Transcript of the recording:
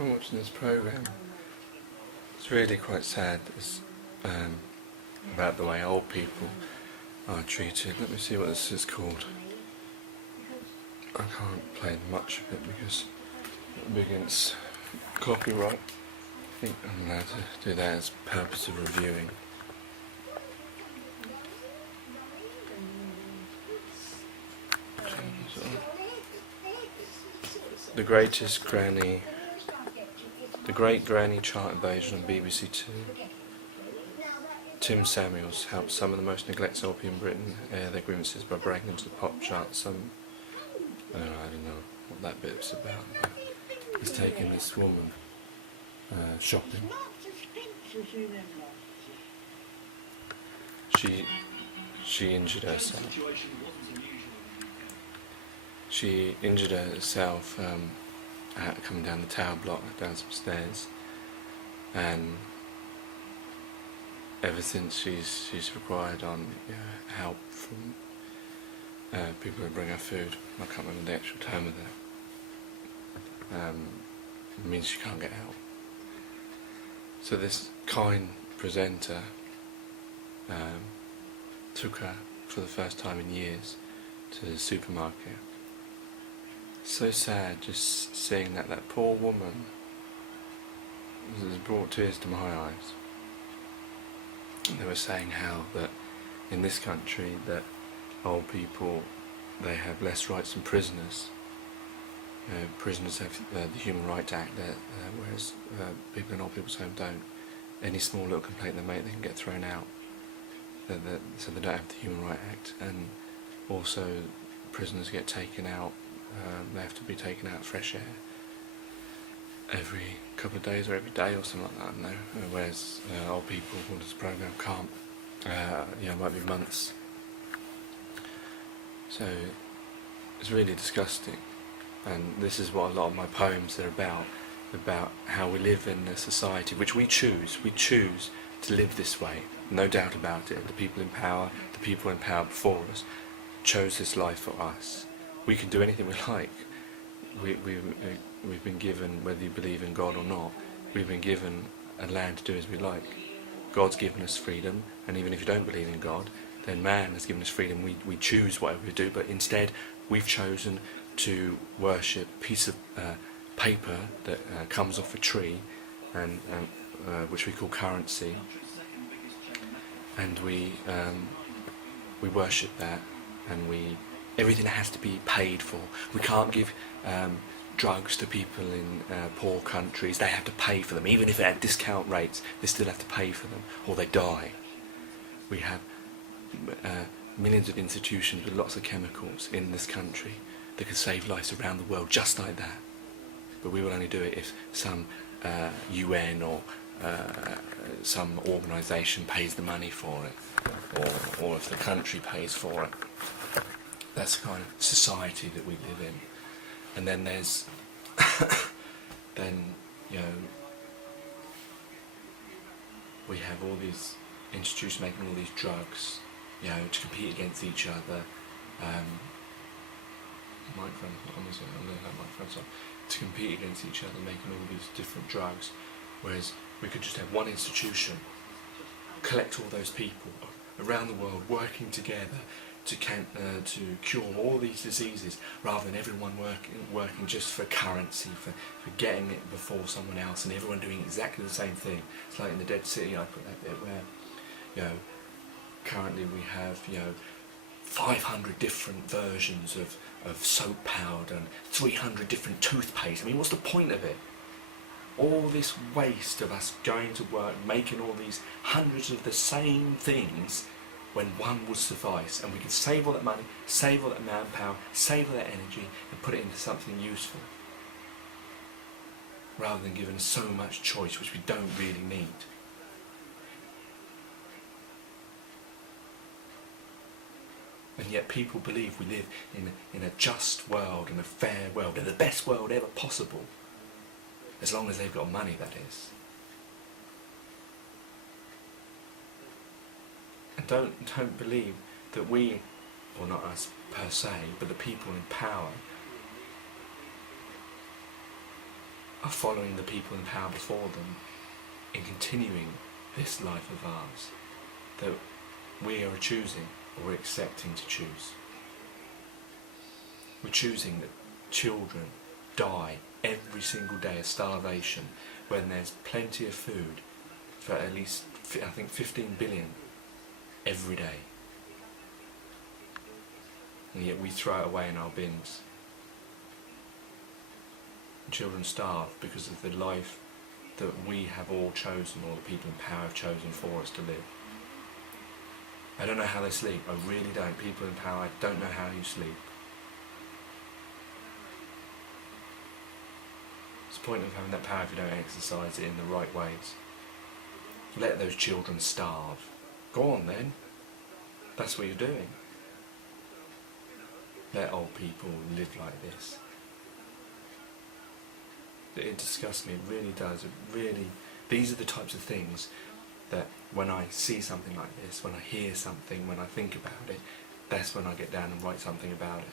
I'm watching this program. It's really quite sad. It's about the way old people are treated. Let me see what this is called. I can't play much of it because it will be against copyright. I think I'm allowed to do that as purpose of reviewing. The Greatest Granny, The Great Granny Chart Invasion on BBC Two. Tim Samuels helped some of the most neglected old people in Britain air their grievances by breaking into the pop chart. I don't know what that bit was about, but he's taking this woman shopping. She injured herself. She injured herself coming down the tower block, down some stairs, and ever since she's required on help from people who bring her food. I can't remember the actual term of that. It means she can't get out. So this kind presenter took her for the first time in years to the supermarket. So sad just seeing that poor woman. It has brought tears to my eyes. They were saying how that in this country that old people, they have less rights than prisoners. Prisoners have the Human Rights Act, whereas people in old people's homes don't. Any small little complaint they make, they can get thrown out. So they don't have the Human Rights Act, and also prisoners get taken out. They have to be taken out of fresh air every couple of days or every day or something like that. I don't know. Whereas old people on this program can't. It might be months. So it's really disgusting, and this is what a lot of my poems are about how we live in a society which we choose to live this way, no doubt about it. The people in power before us chose this life for us. We can do anything we like. We've been given, whether you believe in God or not, we've been given a land to do as we like. God's given us freedom, and even if you don't believe in God, then man has given us freedom. We choose whatever we do, but instead we've chosen to worship a piece of paper that comes off a tree, and which we call currency, and we worship that, and everything has to be paid for. We can't give drugs to people in poor countries. They have to pay for them. Even if they're at discount rates, they still have to pay for them, or they die. We have millions of institutions with lots of chemicals in this country that could save lives around the world just like that. But we will only do it if some UN or some organisation pays the money for it, or if the country pays for it. That's the kind of society that we live in. And then there's we have all these institutions making all these drugs, to compete against each other. To compete against each other, making all these different drugs, whereas we could just have one institution collect all those people around the world working together to cure all these diseases, rather than everyone working just for currency, for getting it before someone else, and everyone doing exactly the same thing. It's like in the Dead City, I put that bit where currently we have 500 different versions of soap powder and 300 different toothpaste. I mean, what's the point of it? All this waste of us going to work, making all these hundreds of the same things, when one would suffice, and we could save all that money, save all that manpower, save all that energy, and put it into something useful, rather than giving us so much choice which we don't really need. And yet people believe we live in a just world, in a fair world, in the best world ever possible, as long as they've got money, that is. And don't believe that we, or not us per se, but the people in power are following the people in power before them in continuing this life of ours that we are choosing, or we're accepting to choose. We're choosing that children die every single day of starvation when there's plenty of food for at least, I think, 15 billion every day. And yet we throw it away in our bins. And children starve because of the life that we have all chosen, or the people in power have chosen for us to live. I don't know how they sleep, I really don't. People in power, I don't know how you sleep. What's the point of having that power if you don't exercise it in the right ways? Let those children starve. Go on then. That's what you're doing. Let old people live like this. It disgusts me, it really does. These are the types of things that when I see something like this, when I hear something, when I think about it, that's when I get down and write something about it.